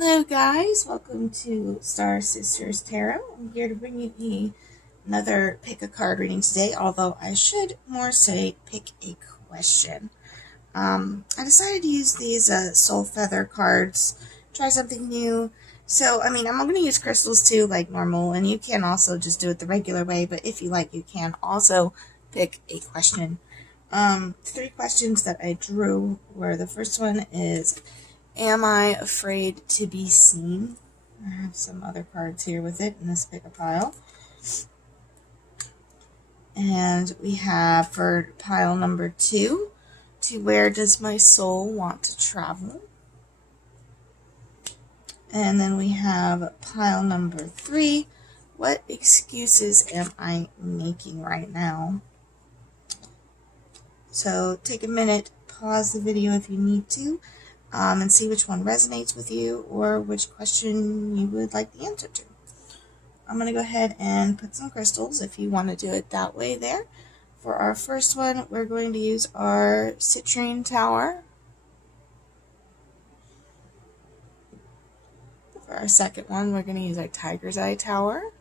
Hello guys, welcome to Star Sisters Tarot. I'm here to bring you another pick a card reading today, although I should more say pick a question. I decided to use these soul feather cards, try something new. So, I'm going to use crystals too, like normal, and you can also just do it the regular way, but if you like, you can also pick a question. Three questions that I drew were, the first one is, am I afraid to be seen? I have some other cards here with it in this pick-a pile. And we have for pile number 2, to where does my soul want to travel? And then we have pile number 3, what excuses am I making right now? So take a minute, pause the video if you need to, and see which one resonates with you or which question you would like the answer to. I'm going to go ahead and put some crystals if you want to do it that way there. For our first one, we're going to use our citrine tower. For our second one, we're going to use our tiger's eye tower.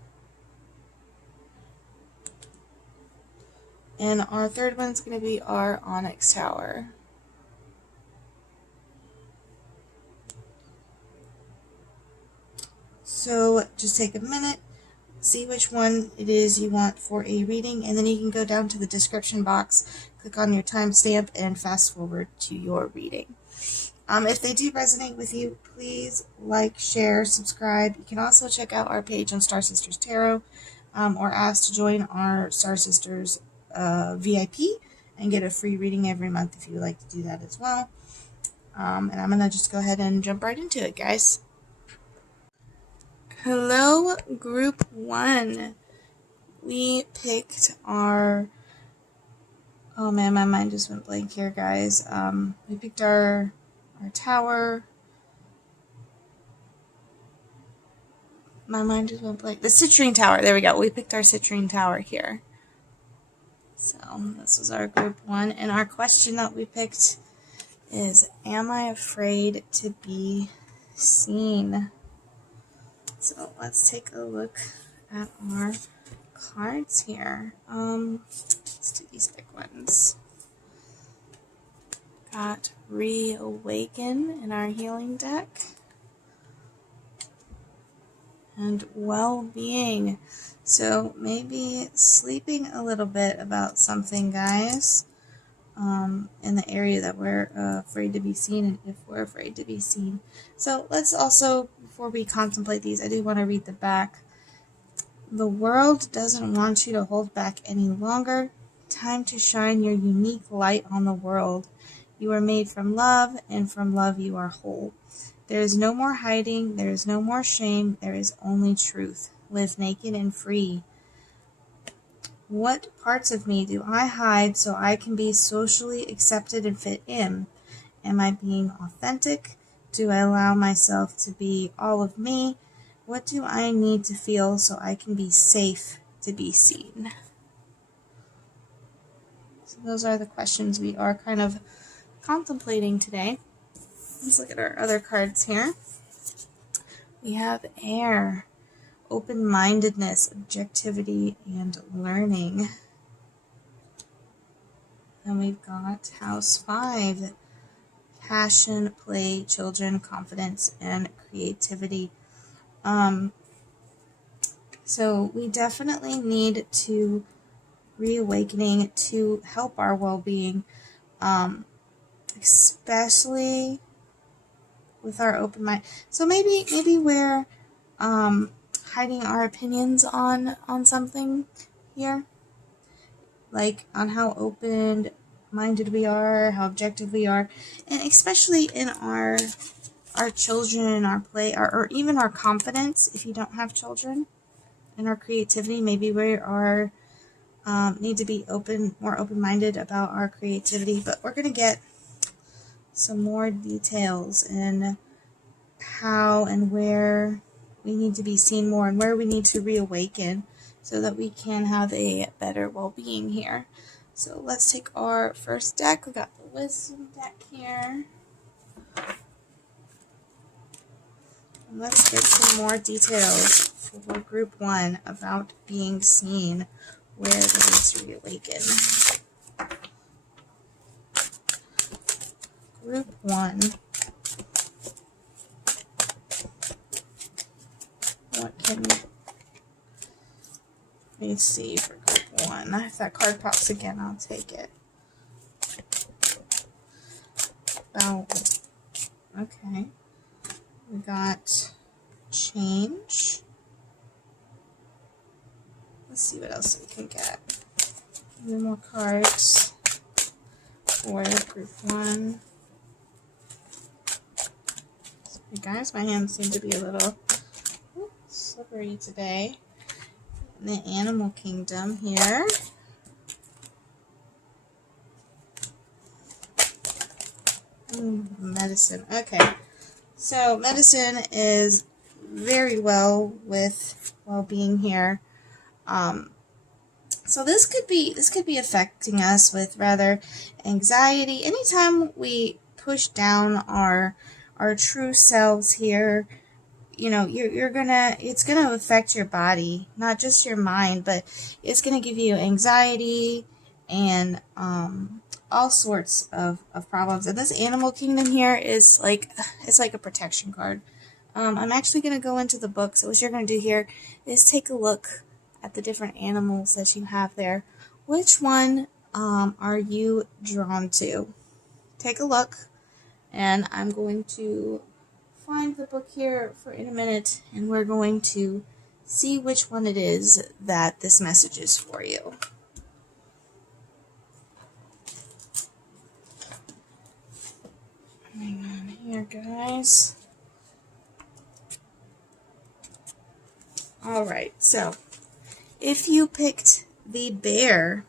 And our third one is going to be our onyx tower. So just take a minute, see which one it is you want for a reading, and then you can go down to the description box, click on your timestamp, and fast forward to your reading. If they do resonate with you, please like, share, subscribe. You can also check out our page on Star Sisters Tarot, or ask to join our Star Sisters VIP and get a free reading every month if you would like to do that as well. And I'm going to just go ahead and jump right into it, guys. Hello, Group 1. We picked our... Oh man, my mind just went blank here, guys. We picked our tower. My mind just went blank. The citrine tower. There we go. We picked our citrine tower here. So this was our Group 1. And our question that we picked is, am I afraid to be seen? So let's take a look at our cards here. Let's do these big ones. Got Reawaken in our healing deck. And Well-Being. So maybe sleeping a little bit about something, guys. In the area that we're afraid to be seen, and if we're afraid to be seen. So let's also, before we contemplate these, I do want to read the back. The world doesn't want you to hold back any longer. Time to shine your unique light on the world. You are made from love, and from love you are whole. There is no more hiding, there is no more shame, there is only truth. Live naked and free. What parts of me do I hide so I can be socially accepted and fit in? Am I being authentic? Do I allow myself to be all of me? What do I need to feel so I can be safe to be seen? So those are the questions we are kind of contemplating today. Let's look at our other cards here. We have Air. Open-mindedness, objectivity, and learning. Then we've got House 5, passion, play, children, confidence, and creativity. So we definitely need to reawakening to help our well-being, especially with our open mind. So maybe we're hiding our opinions on something here, like on how open-minded we are, how objective we are, and especially in our children, our play, or even our confidence. If you don't have children, and our creativity, maybe we are need to be more open-minded about our creativity. But we're gonna get some more details in how and where we need to be seen more, and where we need to reawaken so that we can have a better well-being here. So let's take our first deck. We got the Wisdom deck here. Let's get some more details for group 1 about being seen where they need to reawaken. Group 1. What can we see for group 1? If that card pops again, I'll take it. Oh, okay. We got change. Let's see what else we can get. A few more cards for group 1. Sorry guys, my hands seem to be a little slippery today. In the animal kingdom here. Medicine. Okay. So medicine is very well with well-being here. So this could be affecting us with rather anxiety. Anytime we push down our true selves here, you know, it's gonna affect your body, not just your mind, but it's gonna give you anxiety and all sorts of problems. And this animal kingdom here is like, it's like a protection card. I'm actually gonna go into the book. So what you're gonna do here is take a look at the different animals that you have there. Which one are you drawn to? Take a look, and I'm going to find the book here for in a minute, and we're going to see which one it is that this message is for you. Hang on here, guys. Alright, so if you picked the bear,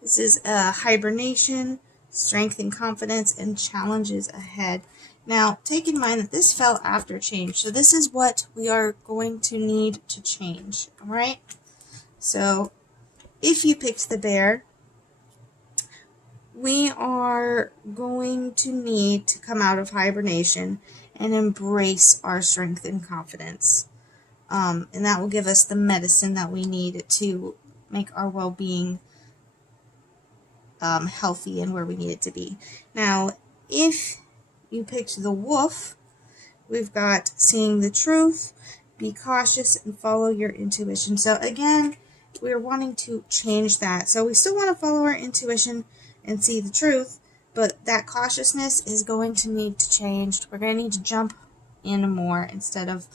this is hibernation, strength and confidence, and challenges ahead. Now, take in mind that this fell after change, so this is what we are going to need to change, alright? So, if you picked the bear, we are going to need to come out of hibernation and embrace our strength and confidence. And that will give us the medicine that we need to make our well-being healthy and where we need it to be. Now, if you picked the wolf, we've got seeing the truth, be cautious, and follow your intuition. So again, we're wanting to change that. So we still want to follow our intuition and see the truth, but that cautiousness is going to need to change. We're going to need to jump in more instead of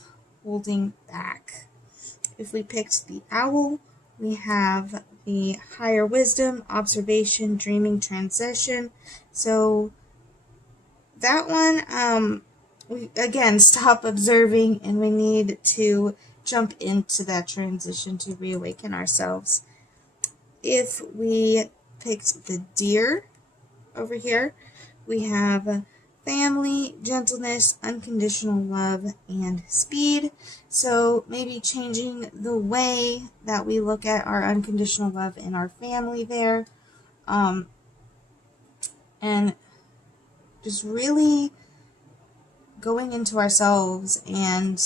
holding back. If we picked the owl, we have the higher wisdom, observation, dreaming, transition. So that one, we again stop observing, and we need to jump into that transition to reawaken ourselves. If we picked the deer over here, we have family, gentleness, unconditional love, and speed. So maybe changing the way that we look at our unconditional love in our family there, and just really going into ourselves and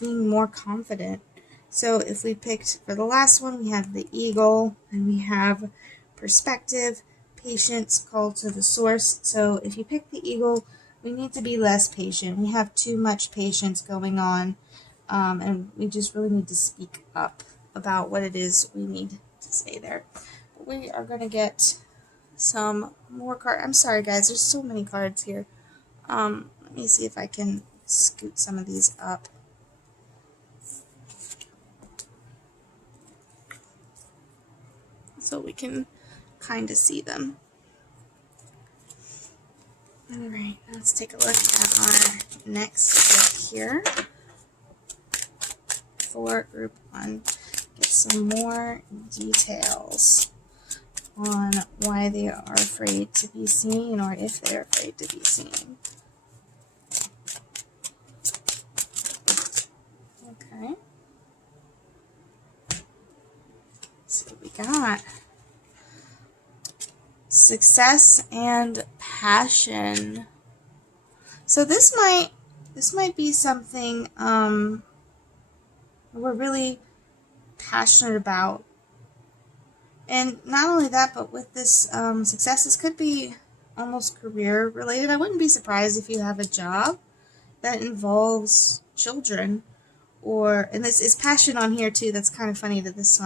being more confident. So if we picked for the last one, we have the eagle, and we have perspective, patience, call to the source. So if you pick the eagle, we need to be less patient. We have too much patience going on, and we just really need to speak up about what it is we need to say there. But we are going to get some more cards. I'm sorry guys, there's so many cards here. Let me see if I can scoot some of these up. So we can kind of see them. Alright, let's take a look at our next book here for group 1. Get some more details on why they are afraid to be seen, or if they're afraid to be seen. Okay. So we got success and passion. So this this might be something we're really passionate about. And not only that, but with this success, this could be almost career related. I wouldn't be surprised if you have a job that involves children, and this is passion on here too. That's kind of funny that this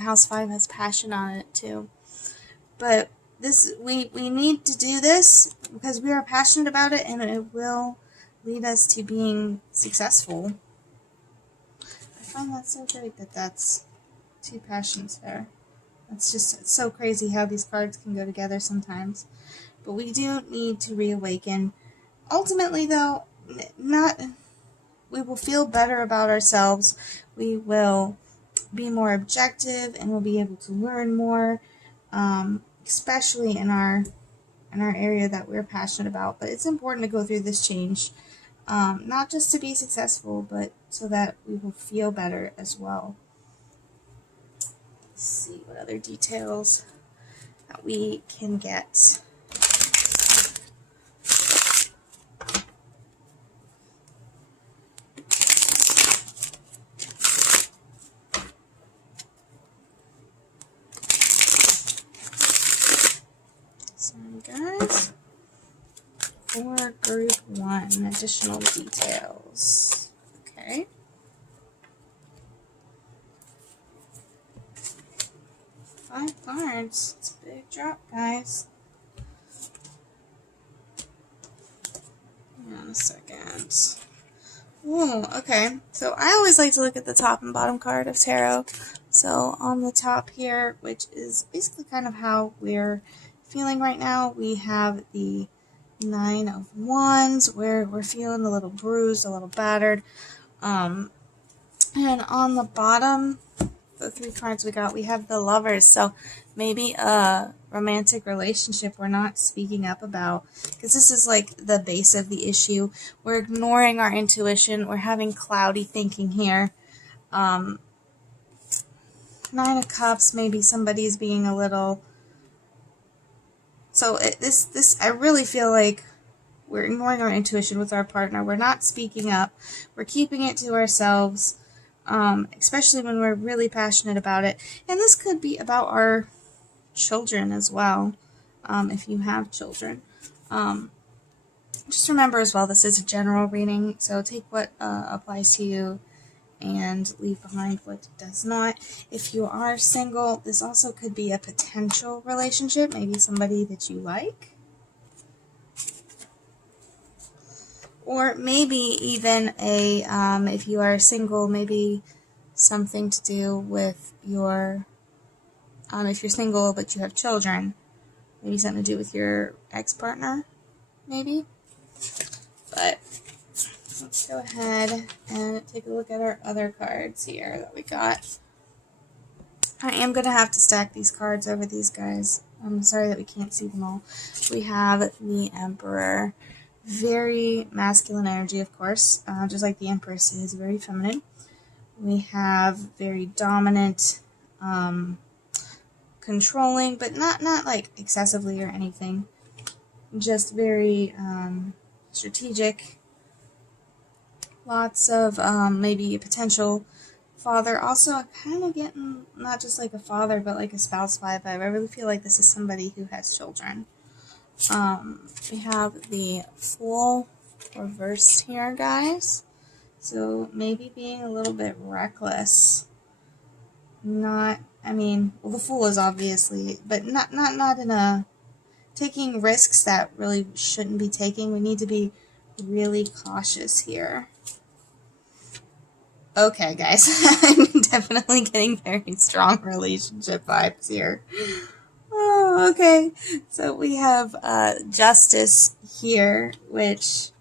House 5 has passion on it too. But this, we need to do this because we are passionate about it, and it will lead us to being successful. I find that so great that that's two passions there. It's just so crazy how these cards can go together sometimes. But we do need to reawaken. Ultimately, though, we will feel better about ourselves. We will be more objective, and we'll be able to learn more, especially in our area that we're passionate about. But it's important to go through this change, not just to be successful, but so that we will feel better as well. Let's see what other details that we can get. Sorry guys. For group 1, additional details. Okay. Five cards. It's a big drop, guys. Hang on a second. Ooh, okay. So I always like to look at the top and bottom card of tarot. So on the top here, which is basically kind of how we're feeling right now, we have the 9 of Wands, where we're feeling a little bruised, a little battered. And on the bottom, the 3 cards we got, we have the Lovers. So maybe a romantic relationship we're not speaking up about, because this is like the base of the issue. We're ignoring our intuition. We're having cloudy thinking here. 9 of Cups, maybe somebody's being a little... So this I really feel like we're ignoring our intuition with our partner. We're not speaking up. We're keeping it to ourselves, especially when we're really passionate about it. And this could be about our children as well, if you have children. Just remember as well, this is a general reading, so take what applies to you and leave behind what does not. If you are single, this also could be a potential relationship, maybe somebody that you like. Or maybe even a, if you are single, maybe something to do with your, if you're single but you have children, maybe something to do with your ex-partner, maybe. But let's go ahead and take a look at our other cards here that we got. I am going to have to stack these cards over these guys. I'm sorry that we can't see them all. We have the Emperor. Very masculine energy, of course, just like the Empress is very feminine. We have very dominant, controlling, but not like excessively or anything. Just very strategic. Lots of maybe a potential father. Also, I'm kind of getting not just like a father, but like a spouse vibe. I really feel like this is somebody who has children. We have the Fool reversed here, guys. So maybe being a little bit reckless. Well, the Fool is obviously, but not in a taking risks that really shouldn't be taking. We need to be really cautious here. Okay, guys, I'm definitely getting very strong relationship vibes here. Oh, okay. So we have Justice here, which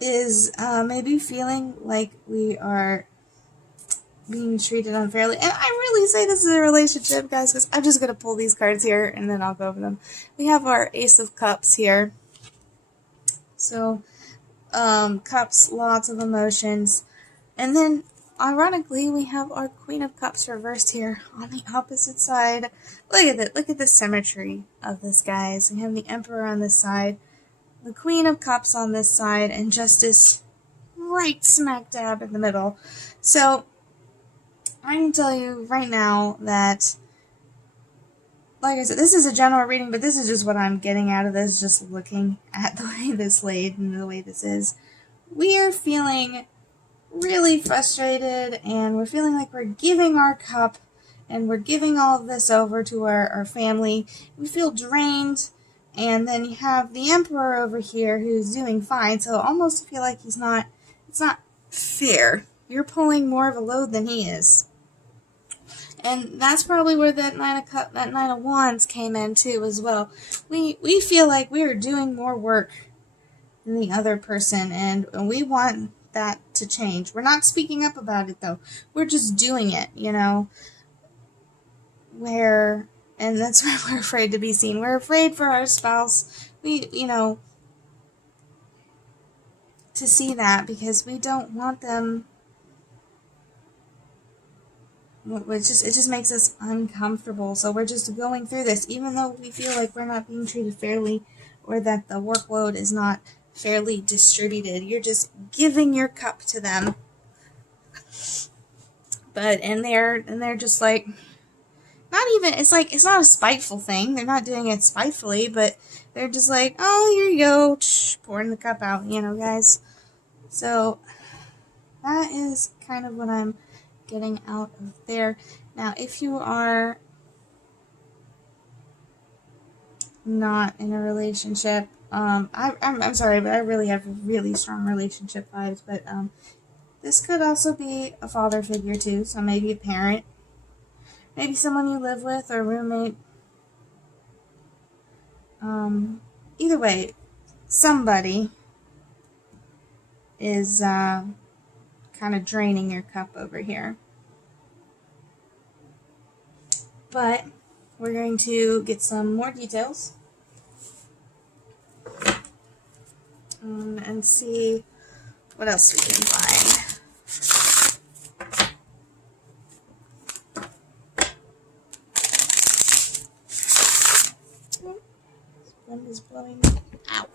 is maybe feeling like we are being treated unfairly. And I really say this is a relationship, guys, because I'm just going to pull these cards here and then I'll go over them. We have our Ace of Cups here. So, Cups, lots of emotions. And then, ironically, we have our Queen of Cups reversed here on the opposite side. Look at that. Look at the symmetry of this, guys. We have the Emperor on this side. the Queen of Cups on this side, and Justice right smack dab in the middle. So I can tell you right now that, like I said, this is a general reading, but this is just what I'm getting out of this, just looking at the way this laid and the way this is. We are feeling really frustrated, and we're feeling like we're giving our cup and we're giving all of this over to our family. We feel drained, and then you have the Emperor over here who's doing fine, so almost feel like it's not fair. You're pulling more of a load than he is. And that's probably where that Nine of Wands came in too as well. We feel like we are doing more work than the other person, and we want that to change. We're not speaking up about it though. We're just doing it, and that's why we're afraid to be seen. We're afraid for our spouse. To see that, because we don't want them. It just makes us uncomfortable. So we're just going through this, even though we feel like we're not being treated fairly, or that the workload is not fairly distributed. You're just giving your cup to them, and they're just like, not even, it's not a spiteful thing. They're not doing it spitefully, but they're just like, oh, here you go, pouring the cup out, guys. So that is kind of what I'm getting out of there. Now, if you are not in a relationship, I'm sorry, but I really have really strong relationship vibes, but this could also be a father figure too, so maybe a parent, maybe someone you live with, or a roommate. Either way, somebody is kind of draining your cup over here. But we're going to get some more details and see what else we can find. This wind is blowing. Ow.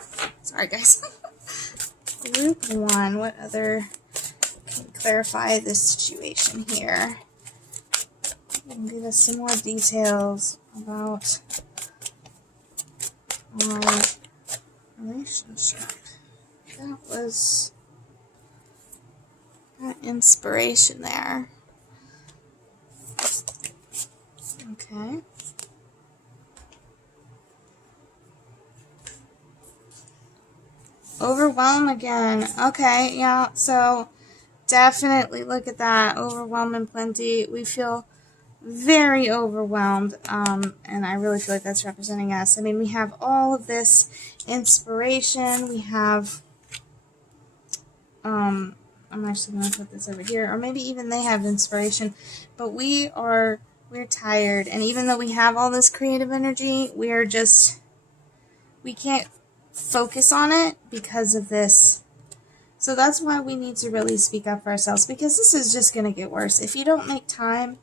Sorry, guys. Group 1, what other can clarify this situation here? And give us some more details about our relationship. That was that inspiration there. Okay. Overwhelm again. Okay, yeah, so definitely look at that. Overwhelm and plenty. We feel very overwhelmed, and I really feel like that's representing us. I mean, we have all of this inspiration. We have, I'm actually going to put this over here, or maybe even they have inspiration, but we're tired, and even though we have all this creative energy, we can't focus on it because of this. So that's why we need to really speak up for ourselves, because this is just going to get worse. If you don't make time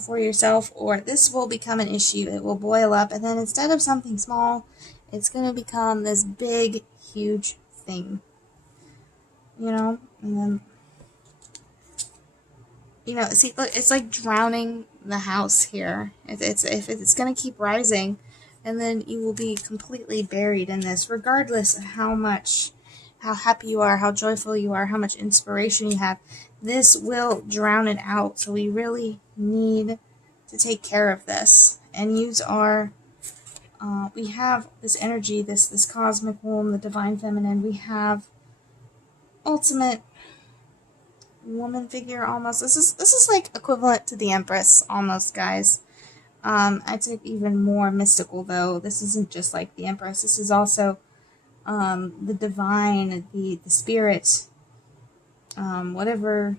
for yourself, or this will become an issue, it will boil up, and then instead of something small, it's going to become this big, huge thing. And then, see, look, it's like drowning the house here. If it's going to keep rising, and then you will be completely buried in this, regardless of how happy you are, how joyful you are, how much inspiration you have. This will drown it out. So we really need to take care of this and use our, we have this energy, this cosmic womb, the divine feminine. We have ultimate woman figure almost. This is like equivalent to the Empress almost, guys. I took even more mystical though. This isn't just like the Empress. This is also the divine, the spirit, whatever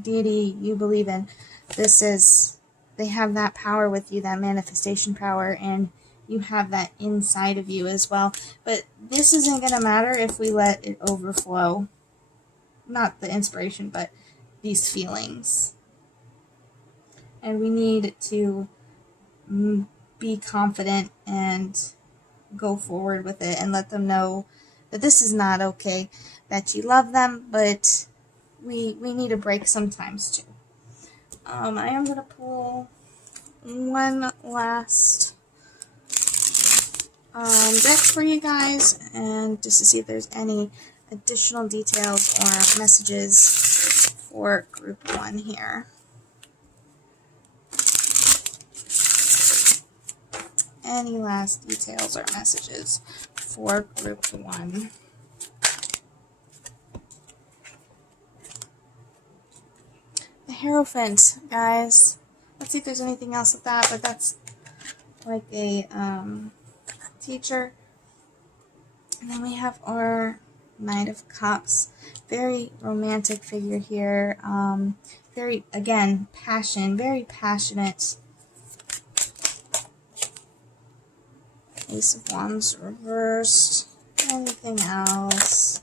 deity you believe in. They have that power with you, that manifestation power, and you have that inside of you as well. But this isn't going to matter if we let it overflow. Not the inspiration, but these feelings. And we need to be confident and go forward with it and let them know that this is not okay, that you love them, but we need a break sometimes too. I am going to pull one last deck for you guys, and just to see if there's any additional details or messages for group 1 here. Any last details or messages for group 1? The Hierophant, guys. Let's see if there's anything else with that, but that's like a teacher. And then we have our Knight of Cups. Very romantic figure here. Very, again, passion. Very passionate. Ace of Wands reversed. Anything else?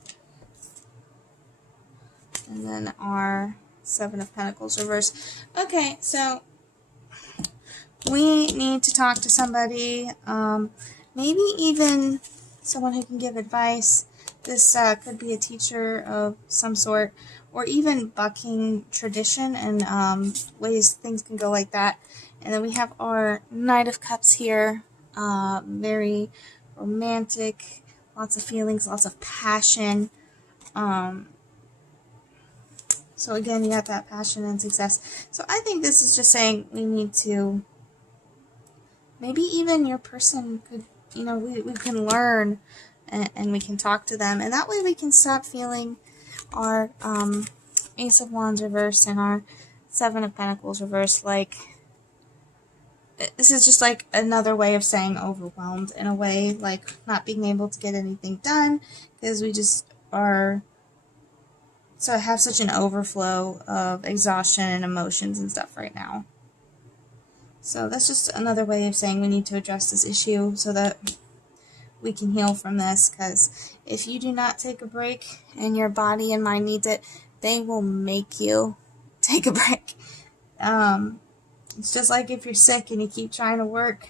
And then our Seven of Pentacles reversed. Okay, so we need to talk to somebody. Maybe even someone who can give advice. This could be a teacher of some sort, or even bucking tradition and ways things can go like that. And then we have our Knight of Cups here. Very romantic, lots of feelings, lots of passion. So again, you got that passion and success. So I think this is just saying we need to, maybe even your person could, you know, we can learn and we can talk to them. And that way we can stop feeling our Ace of Wands reversed and our Seven of Pentacles reversed. Like, this is just like another way of saying overwhelmed in a way, like not being able to get anything done because we just are, so I have such an overflow of exhaustion and emotions and stuff right now. So that's just another way of saying we need to address this issue so that we can heal from this, because if you do not take a break and your body and mind needs it, they will make you take a break. It's just like if you're sick and you keep trying to work,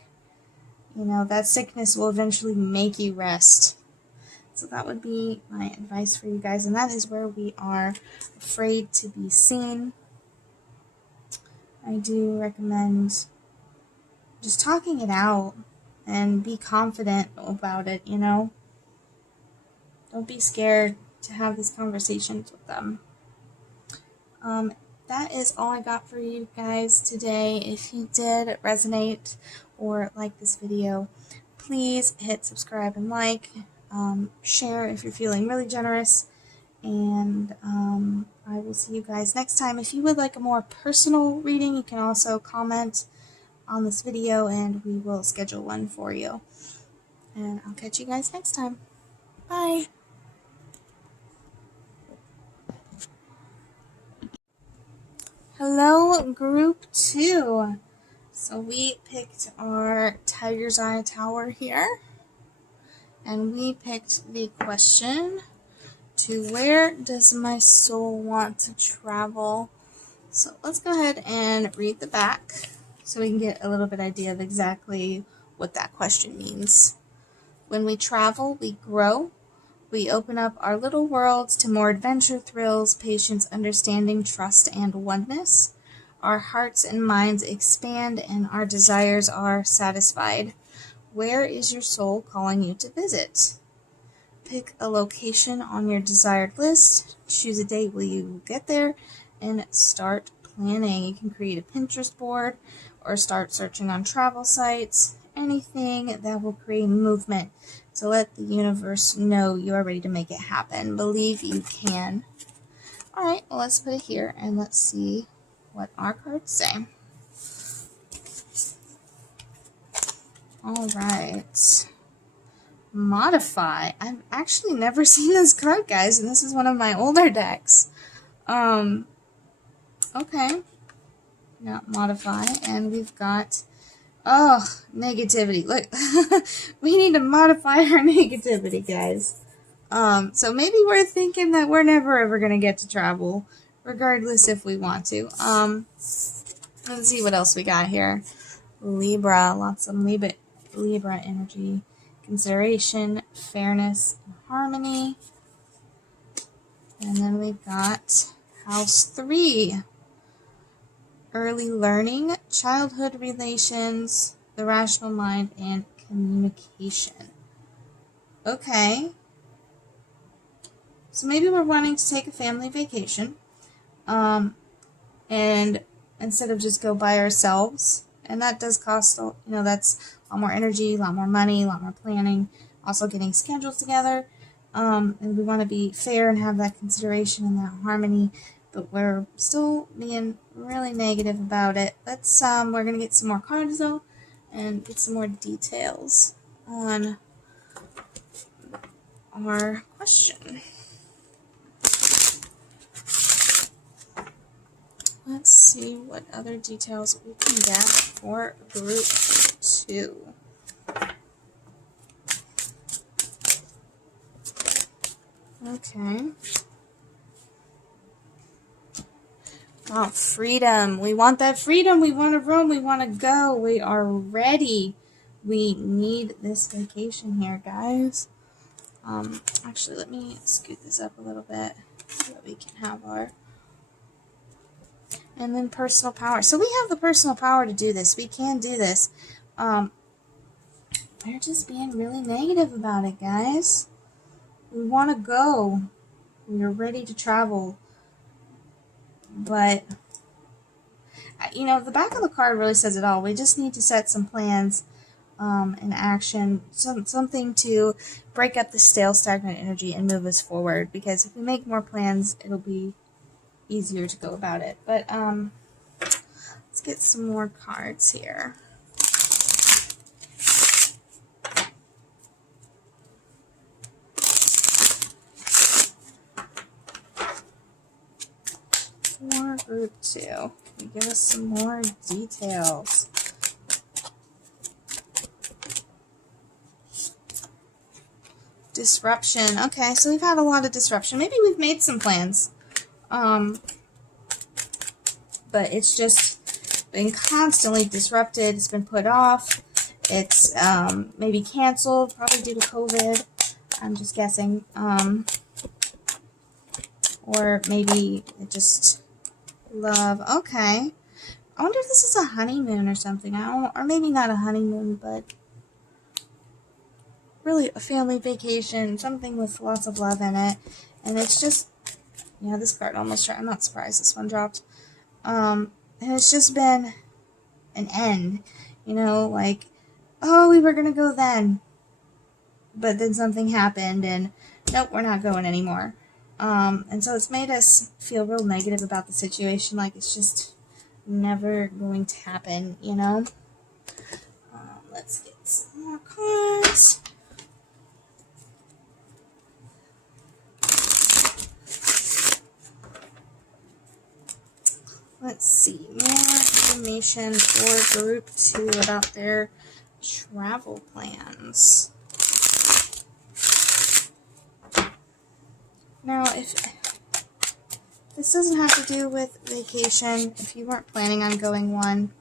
you know, that sickness will eventually make you rest. So that would be my advice for you guys, and that is where we are afraid to be seen. I do recommend just talking it out and be confident about it, you know. Don't be scared to have these conversations with them. That is all I got for you guys today. If you did resonate or like this video, please hit subscribe and like. Share if you're feeling really generous, and I will see you guys next time. If you would like a more personal reading, you can also comment on this video and we will schedule one for you. And I'll catch you guys next time. Bye! Hello, group 2. So we picked our Tiger's Eye Tower here. And we picked the question, to where does my soul want to travel? So let's go ahead and read the back so we can get a little bit idea of exactly what that question means. When we travel, we grow. We open up our little worlds to more adventure, thrills, patience, understanding, trust, and oneness. Our hearts and minds expand and our desires are satisfied. Where is your soul calling you to visit? Pick a location on your desired list, choose a date where you will get there, and start planning. You can create a Pinterest board or start searching on travel sites, anything that will create movement. So let the universe know you are ready to make it happen. Believe you can. Alright, well, let's put it here and let's see what our cards say. Alright. Modify. I've actually never seen this card, guys, and this is one of my older decks. Okay. Now, modify, and we've got, oh, negativity. Look, we need to modify our negativity, guys. So maybe we're thinking that we're never ever going to get to travel, regardless if we want to. Let's see what else we got here. Libra, lots of Libra energy. consideration, fairness, and harmony. And then we've got house 3, early learning, childhood relations, the rational mind, and communication. Okay. So maybe we're wanting to take a family vacation, and instead of just go by ourselves, and that does cost, that's a lot more energy, a lot more money, a lot more planning, also getting schedules together, and we want to be fair and have that consideration and that harmony, but we're still being really negative about it. Let's, we're going to get some more cards though, and get some more details on our question. Let's see what other details we can get for group 2. Okay. Oh, freedom. We want that freedom. We want to roam. We want to go. We are ready. We need this vacation here, guys. Actually, let me scoot this up a little bit so that we can have our... And then personal power. So we have the personal power to do this. We can do this. We're just being really negative about it, guys. We want to go. We are ready to travel. But, the back of the card really says it all. We just need to set some plans in action. Something to break up the stale, stagnant energy and move us forward. Because if we make more plans, it'll be easier to go about it. But let's get some more cards here. For group 2, can you give us some more details? Disruption. Okay, so we've had a lot of disruption. Maybe we've made some plans. But it's just been constantly disrupted. It's been put off. It's maybe canceled, probably due to COVID. I'm just guessing. Or maybe it just love. Okay. I wonder if this is a honeymoon or something. Or maybe not a honeymoon, but really a family vacation, something with lots of love in it. And it's just, yeah, this card almost, I'm not surprised this one dropped. And it's just been an end, like, oh, we were going to go then, but then something happened and nope, we're not going anymore. And so it's made us feel real negative about the situation, like it's just never going to happen, Let's get some more cards. Let's see, more information for group 2 about their travel plans. Now, if this doesn't have to do with vacation, if you weren't planning on going one,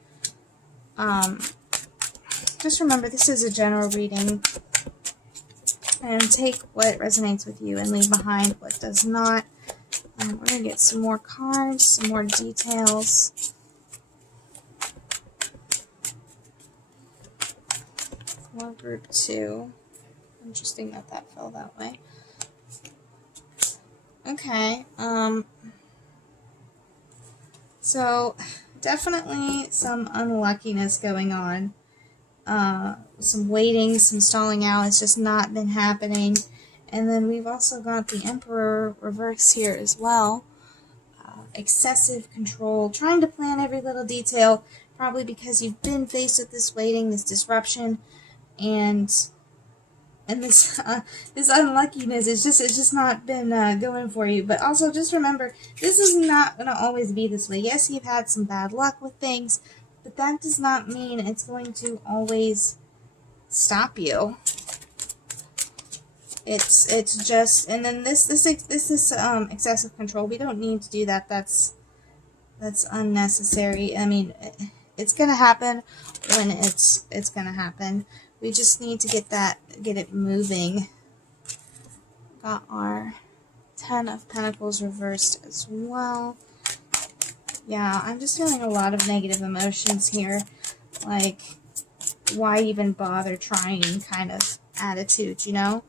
just remember this is a general reading, and take what resonates with you and leave behind what does not. We're going to get some more cards, some more details. For group 2. Interesting that that fell that way. Okay, so definitely some unluckiness going on. Some waiting, some stalling out. It's just not been happening. And then we've also got the Emperor reverse here as well. Excessive control, trying to plan every little detail, probably because you've been faced with this waiting, this disruption, and this this unluckiness. It's just not been going for you. But also just remember, this is not going to always be this way. Yes, you've had some bad luck with things, but that does not mean it's going to always stop you. It's just, and then this is excessive control. We don't need to do that. That's unnecessary. I mean, it's gonna happen when it's gonna happen. We just need to get it moving. Got our 10 of Pentacles reversed as well. Yeah, I'm just feeling a lot of negative emotions here. Like, why even bother trying kind of attitude, you know?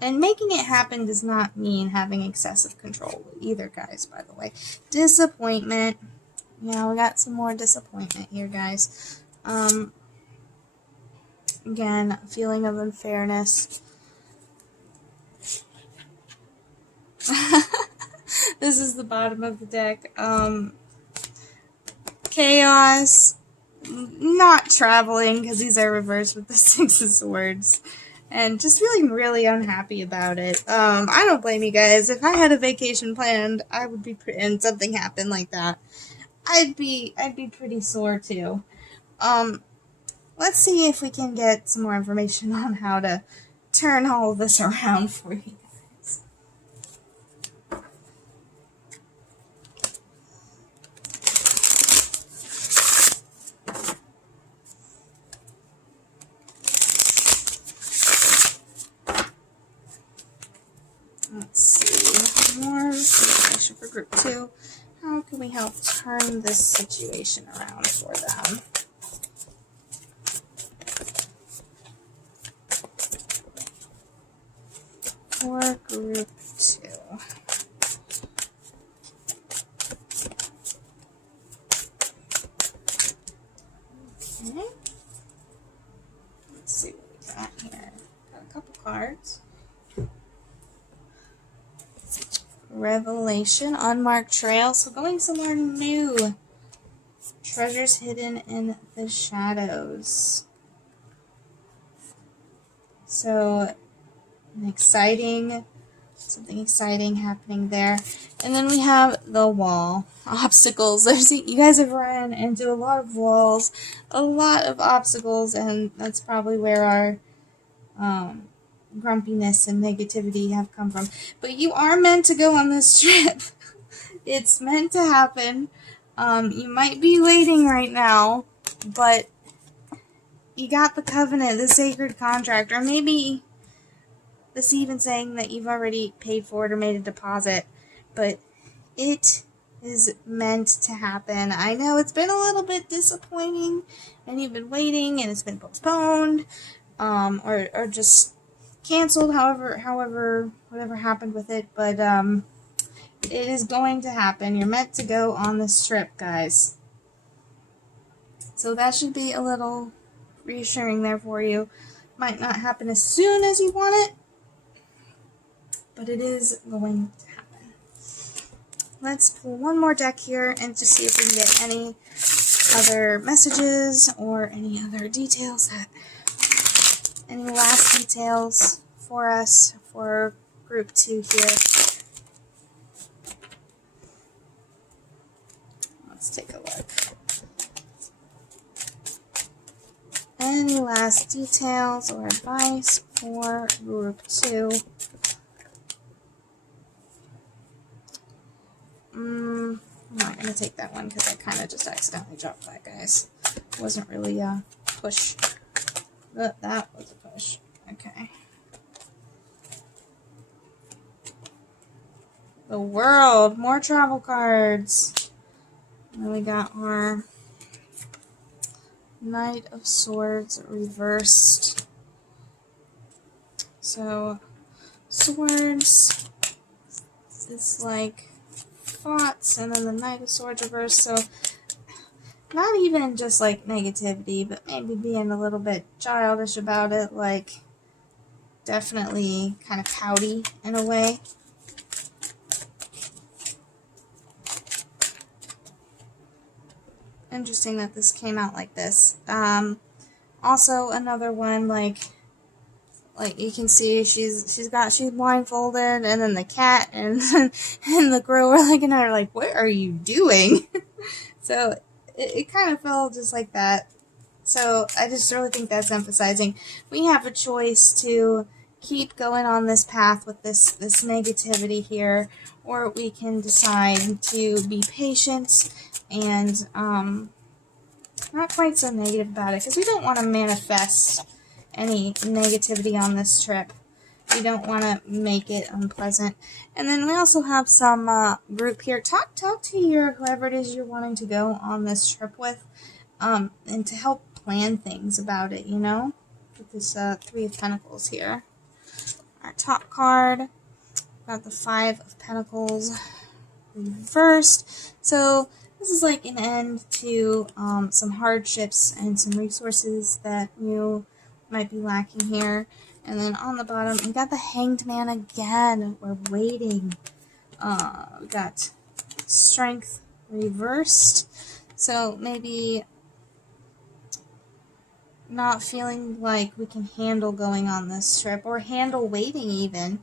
And making it happen does not mean having excessive control either, guys, by the way. Disappointment. Yeah, we got some more disappointment here, guys. Again, feeling of unfairness. This is the bottom of the deck. Chaos. Not traveling, because these are reversed with the Six of Swords. And just feeling really unhappy about it. I don't blame you guys. If I had a vacation planned, I would be, and something happened like that, I'd be pretty sore too. Let's see if we can get some more information on how to turn all of this around for you guys. Let's see. More information for group 2. How can we help turn this situation around for them? For group 2. Okay. Let's see what we got here. Got a couple cards. Revelation, unmarked trail. So going somewhere new. Treasures hidden in the shadows. So something exciting happening there. And then we have the wall. Obstacles. You guys have run into a lot of walls, a lot of obstacles, and that's probably where our grumpiness and negativity have come from. But you are meant to go on this trip. It's meant to happen. You might be waiting right now, but you got the covenant, the sacred contract, or maybe this even saying that you've already paid for it or made a deposit, but it is meant to happen. I know it's been a little bit disappointing, and you've been waiting, and it's been postponed, or just canceled, whatever happened with it, but it is going to happen. You're meant to go on this trip, guys. So that should be a little reassuring there for you. Might not happen as soon as you want it, but it is going to happen. Let's pull one more deck here and to see if we can get any other messages or any other details any last details for us for group 2 here. Let's take a look. Any last details or advice for group 2? I'm not going to take that one because I kind of just accidentally dropped that, guys. It wasn't really a push. But that was a push. Okay. The World. More travel cards. And we got our Knight of Swords reversed. So, swords is like thoughts, and then the Knight of Swords reversed. So, not even just like negativity, but maybe being a little bit childish about it, like definitely kind of pouty in a way. Interesting that this came out like this. Also another one, like you can see she's blindfolded, and then the cat and and the girl were looking at her like, what are you doing? So it kind of felt just like that. So I just really think that's emphasizing we have a choice to keep going on this path with this negativity here, or we can decide to be patient and not quite so negative about it, because we don't want to manifest any negativity on this trip. We don't want to make it unpleasant. And then we also have some group here. Talk to your whoever it is you're wanting to go on this trip with, and to help plan things about it, you know? With this Three of Pentacles here. Our top card, got the Five of Pentacles reversed. So this is like an end to some hardships and some resources that you might be lacking here. And then on the bottom, we got the Hanged Man again. We're waiting. We got Strength reversed. So maybe not feeling like we can handle going on this trip, or handle waiting even.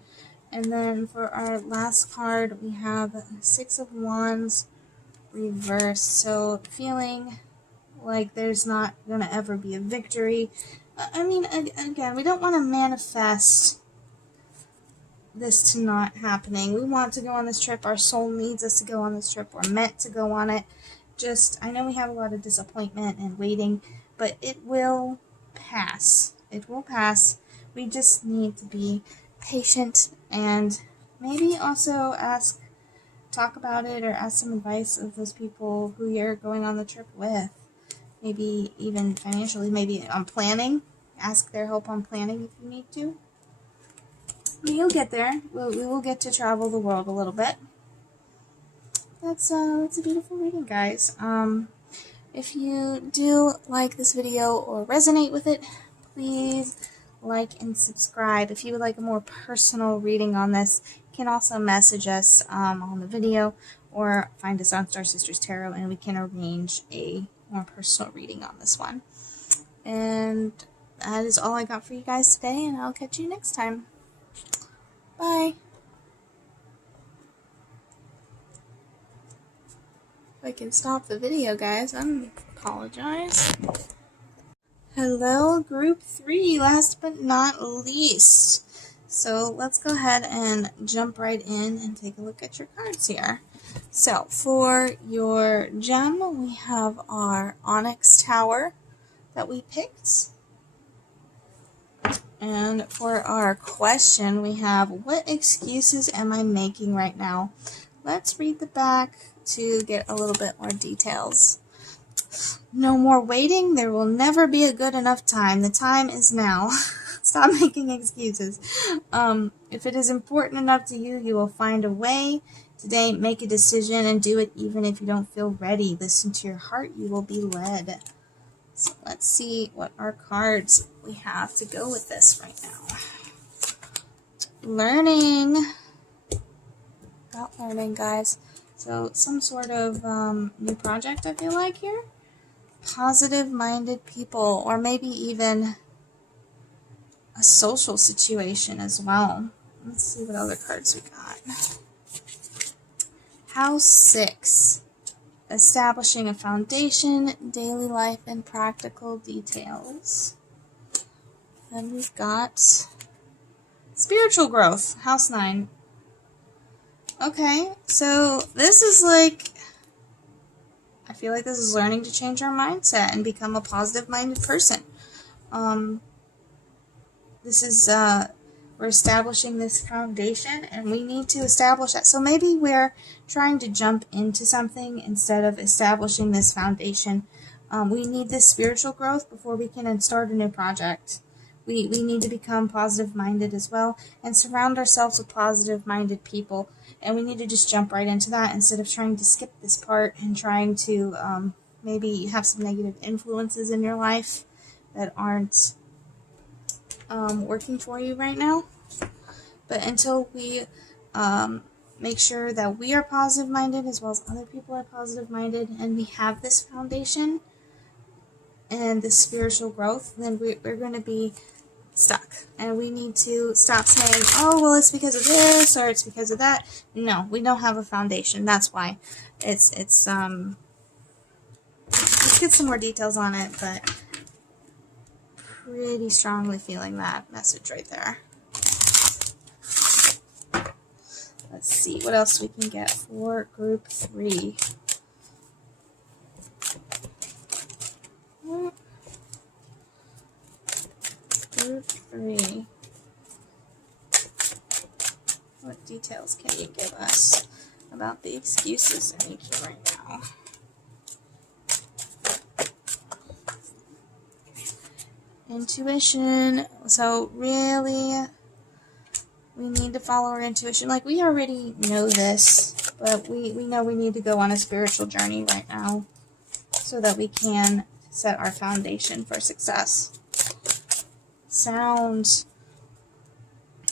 And then for our last card, we have Six of Wands reversed. So feeling like there's not going to ever be a victory. I mean, again, we don't want to manifest this to not happening. We want to go on this trip. Our soul needs us to go on this trip. We're meant to go on it. Just, I know we have a lot of disappointment and waiting, but it will pass. It will pass. We just need to be patient and maybe also talk about it, or ask some advice of those people who you're going on the trip with. Maybe even financially, maybe on planning. Ask their help on planning if you need to. But you'll get there. We will get to travel the world a little bit. That's a beautiful reading, guys. If you do like this video or resonate with it, please like and subscribe. If you would like a more personal reading on this, you can also message us on the video, or find us on Star Sisters Tarot, and we can arrange a more personal reading on this one. And that is all I got for you guys today, and I'll catch you next time. Bye. If I can stop the video, guys, I apologize. Hello, group 3, last but not least. So let's go ahead and jump right in and take a look at your cards here. So for your gem, we have our Onyx Tower that we picked. And for our question, we have, what excuses am I making right now? Let's read the back to get a little bit more details. No more waiting. There will never be a good enough time. The time is now. Stop making excuses. If it is important enough to you, you will find a way. Today, make a decision and do it even if you don't feel ready. Listen to your heart. You will be led. So let's see what our cards we have to go with this right now. Learning. About learning, guys. So some sort of new project, I feel like, here. Positive-minded people, or maybe even a social situation as well. Let's see what other cards we got. House 6. Establishing a foundation, daily life, and practical details. Then we've got spiritual growth, House 9. Okay, so this is like, I feel like this is learning to change our mindset and become a positive-minded person. This is, we're establishing this foundation, and we need to establish that. So maybe we're trying to jump into something instead of establishing this foundation. We need this spiritual growth before we can start a new project. We need to become positive-minded as well, and surround ourselves with positive-minded people. And we need to just jump right into that instead of trying to skip this part and trying to maybe have some negative influences in your life that aren't working for you right now. But until we make sure that we are positive-minded as well as other people are positive-minded, and we have this foundation and this spiritual growth, then we're going to be stuck. And we need to stop saying, oh, well, it's because of this or it's because of that. No, we don't have a foundation. That's why. Let's get some more details on it, but pretty strongly feeling that message right there. Let's see what else we can get for group 3. Group 3. What details can you give us about the excuses they're making right now? Intuition. So really, we need to follow our intuition. Like, we already know this, but we know we need to go on a spiritual journey right now so that we can set our foundation for success. Sound.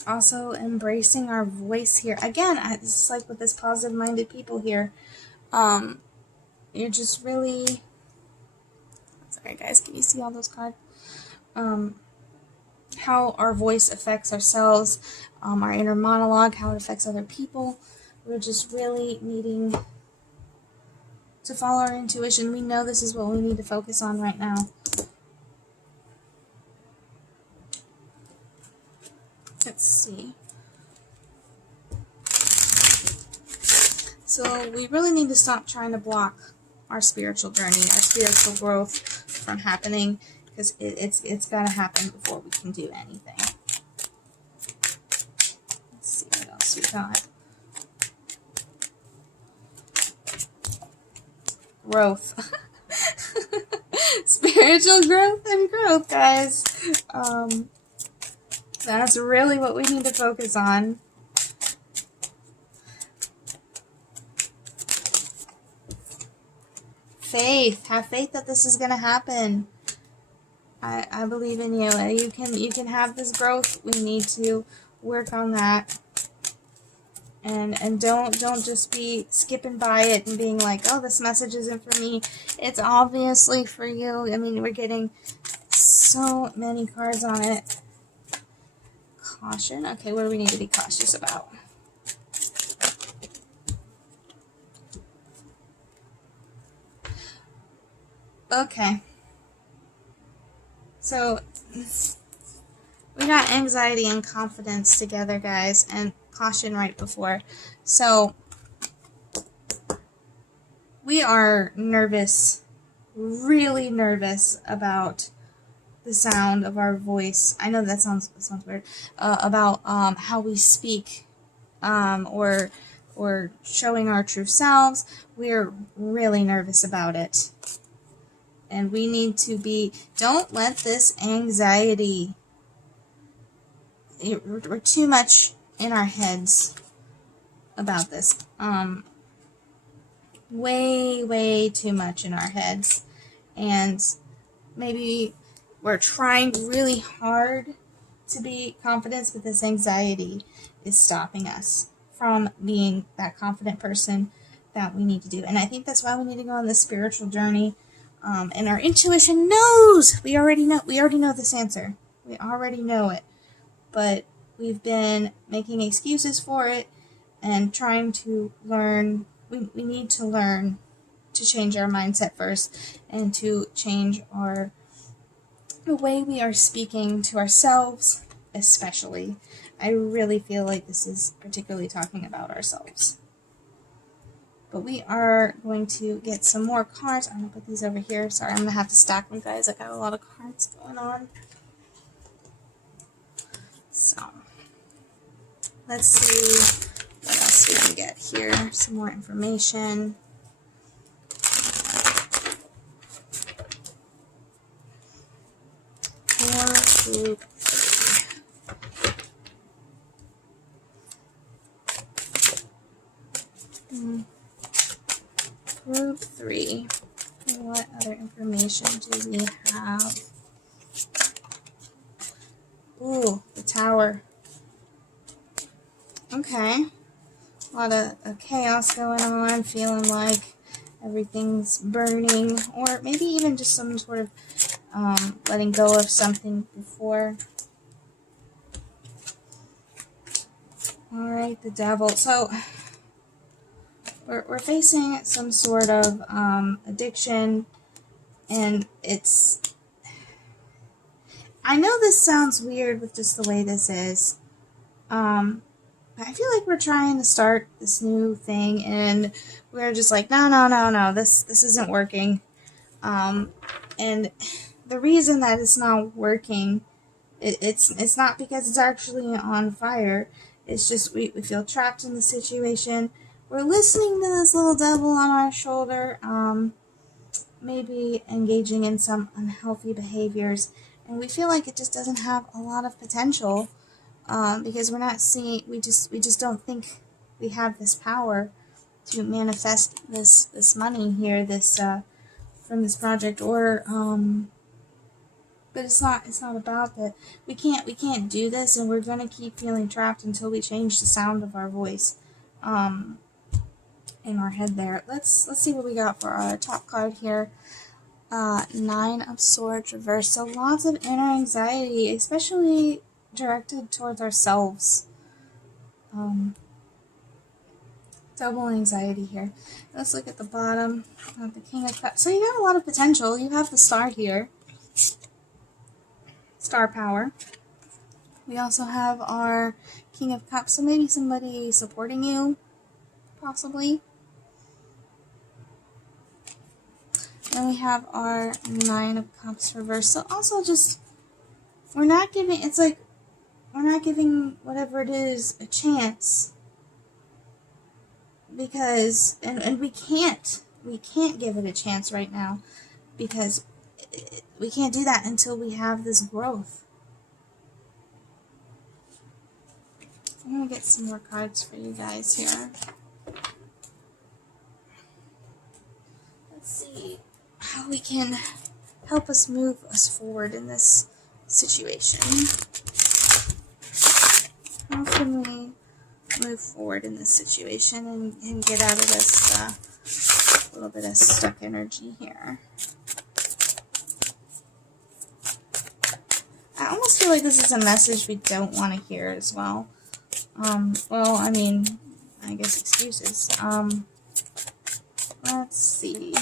Also embracing our voice here. Again, it's like with this positive-minded people here. You're just really... Sorry, guys. Can you see all those cards? How our voice affects ourselves, our inner monologue, how it affects other people. We're just really needing to follow our intuition. We know this is what we need to focus on right now. Let's see. So we really need to stop trying to block our spiritual journey, our spiritual growth from happening, because it's got to happen before we can do anything. Let's see what else we got. Growth. Spiritual growth and growth, guys. That's really what we need to focus on. Faith. Have faith that this is going to happen. I believe in you. You can have this growth. We need to work on that. And don't just be skipping by it and being like, oh, this message isn't for me. It's obviously for you. I mean, we're getting so many cards on it. Caution. Okay, what do we need to be cautious about? Okay. So, we got anxiety and confidence together, guys, and caution right before. So, we are nervous, really nervous about the sound of our voice. I know that sounds weird. About how we speak, or showing our true selves. We're really nervous about it. And we need to be, don't let this anxiety, we're too much in our heads about this. Way too much in our heads. And maybe we're trying really hard to be confident, but this anxiety is stopping us from being that confident person that we need to do. And I think that's why we need to go on this spiritual journey. And our intuition knows. We already know this answer. We already know it. But we've been making excuses for it and trying to learn. We need to learn to change our mindset first and to change the way we are speaking to ourselves, especially. I really feel like this is particularly talking about ourselves. But we are going to get some more cards. I'm going to put these over here. Sorry, I'm going to have to stack them, guys. I got a lot of cards going on. So, let's see what else we can get here. Some more information. For group 3. Group 3. What other information do we have? Ooh, the Tower. Okay. A lot of chaos going on, feeling like everything's burning, or maybe even just some sort of letting go of something before. Alright, the Devil. So, we're facing some sort of addiction, and it's... I know this sounds weird with just the way this is, but I feel like we're trying to start this new thing, and we're just like, no, this isn't working. And the reason that it's not working It's not because it's actually on fire. It's just we feel trapped in the situation. We're listening to this little devil on our shoulder, maybe engaging in some unhealthy behaviors, and we feel like it just doesn't have a lot of potential, because we're not seeing. We just don't think we have this power to manifest this money here, this from this project, or but it's not about that. We can't do this, and we're gonna keep feeling trapped until we change the sound of our voice, in our head there. Let's see what we got for our top card here. Nine of Swords reversed. So lots of inner anxiety, especially directed towards ourselves. Double anxiety here. Let's look at the bottom of the King of Cups. So you have a lot of potential. You have the Star here. Star power. We also have our King of Cups. So maybe somebody supporting you, possibly. Then we have our Nine of Cups reversed. So also just, we're not giving, it's like, we're not giving whatever it is a chance. Because, and we can't give it a chance right now, because we can't do that until we have this growth. I'm going to get some more cards for you guys here. Let's see how we can help us move us forward in this situation. How can we move forward in this situation and get out of this little bit of stuck energy here? I almost feel like this is a message we don't want to hear as well. Well, I mean, I guess excuses. Let's see.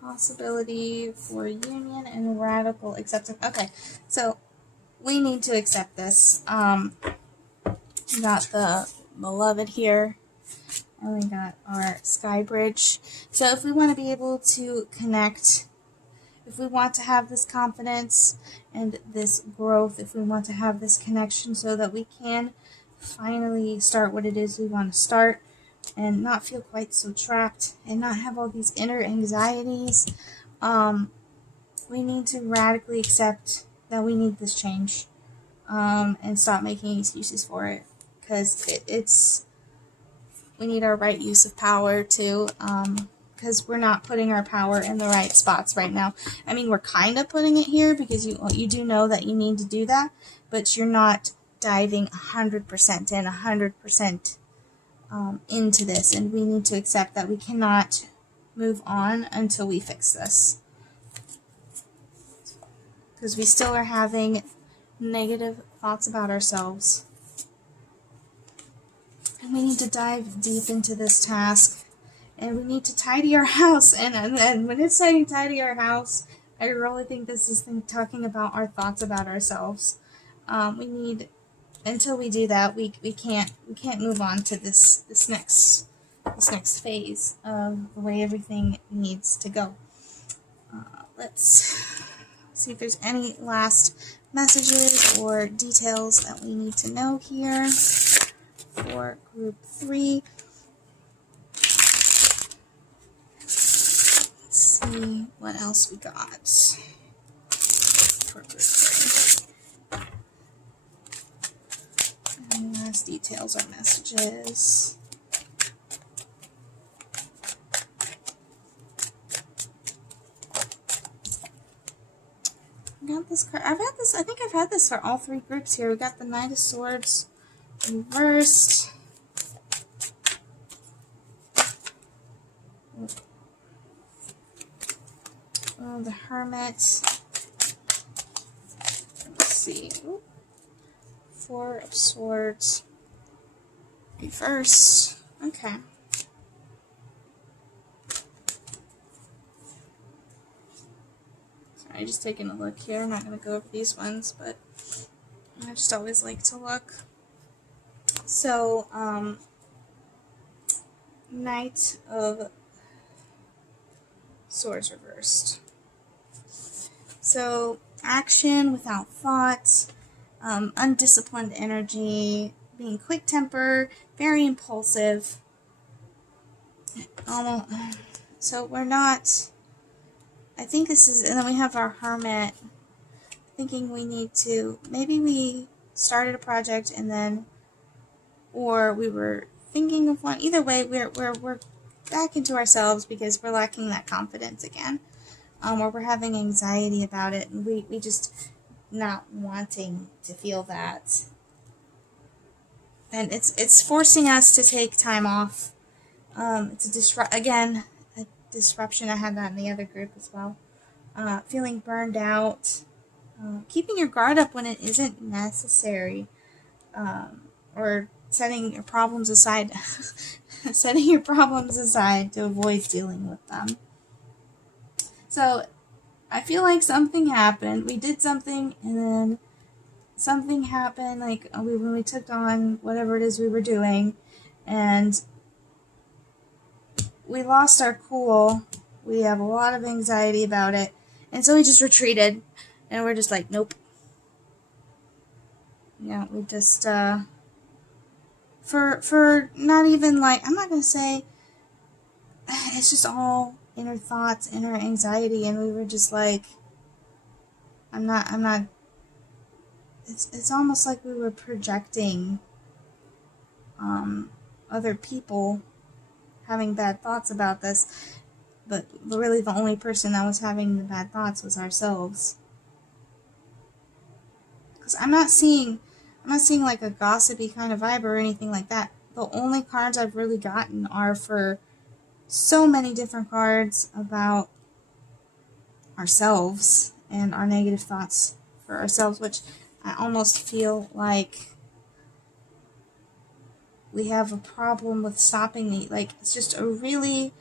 Possibility for union and radical acceptance. Okay, so we need to accept this. We got the beloved here, and we got our sky bridge. So if we want to be able to connect, if we want to have this confidence and this growth, if we want to have this connection so that we can finally start what it is we want to start, and not feel quite so trapped, and not have all these inner anxieties, we need to radically accept that we need this change, and stop making excuses for it, because we need our right use of power too, because we're not putting our power in the right spots right now. I mean, we're kind of putting it here because you do know that you need to do that, but you're not diving 100% in, 100% into this, and we need to accept that we cannot move on until we fix this, because we still are having negative thoughts about ourselves, and we need to dive deep into this task, and we need to tidy our house, and when it's saying tidy our house, I really think this is talking about our thoughts about ourselves. We need, until we do that, we can't move on to this next phase of the way everything needs to go. Let's see if there's any last messages or details that we need to know here for group 3. Let's see what else we got for group 3. Any last details or messages? I got this card. I think I've had this for all 3 groups here. We got the Knight of Swords reversed. Oh, the Hermit. Let's see. Ooh. 4 of Swords reverse. Okay. Sorry, just taking a look here. I'm not going to go over these ones, but I just always like to look. So, Knight of Swords reversed. So, action without thought, undisciplined energy, being quick-tempered, very impulsive. So we're not, I think this is, and then we have our Hermit, thinking we need to, maybe we started a project and then, or we were thinking of one. Either way, we're back into ourselves because we're lacking that confidence again. Or we're having anxiety about it, and we just not wanting to feel that. And it's forcing us to take time off. It's a disruption. I had that in the other group as well. Feeling burned out. Keeping your guard up when it isn't necessary. Or setting your problems aside. Setting your problems aside to avoid dealing with them. So, I feel like something happened. We did something, and then something happened, like when we took on whatever it is we were doing, and we lost our cool. We have a lot of anxiety about it, and so we just retreated, and we're just like, nope. Yeah, we just, for not even like, I'm not going to say, it's just all inner thoughts, inner anxiety, and we were just like, I'm not, it's almost like we were projecting, other people having bad thoughts about this, but really the only person that was having the bad thoughts was ourselves. Because I'm not seeing like a gossipy kind of vibe or anything like that. The only cards I've really gotten are for so many different cards about ourselves and our negative thoughts for ourselves, which I almost feel like we have a problem with stopping the, like, it's just a really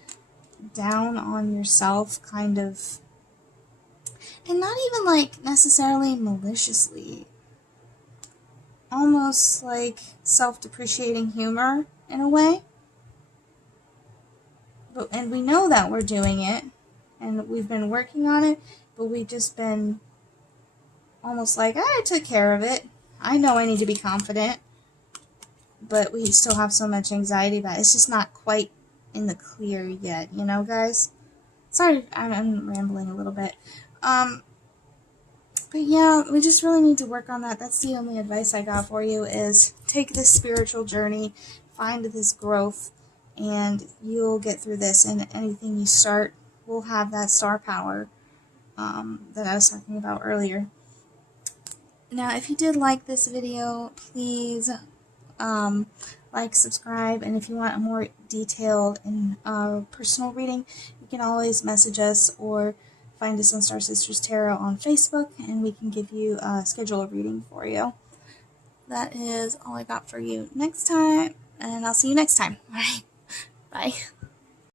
down on yourself kind of, and not even like necessarily maliciously, almost like self-depreciating humor in a way. And we know that we're doing it, and we've been working on it, but we've just been almost like, I took care of it. I know I need to be confident, but we still have so much anxiety about it. It's just not quite in the clear yet, you know, guys? Sorry, I'm rambling a little bit. But yeah, we just really need to work on that. That's the only advice I got for you, is take this spiritual journey, find this growth, and you'll get through this, and anything you start will have that star power that I was talking about earlier. Now, if you did like this video, please like, subscribe, and if you want a more detailed and personal reading, you can always message us or find us on Star Sisters Tarot on Facebook, and we can give you schedule a reading for you. That is all I got for you next time, and I'll see you next time. All right, bye.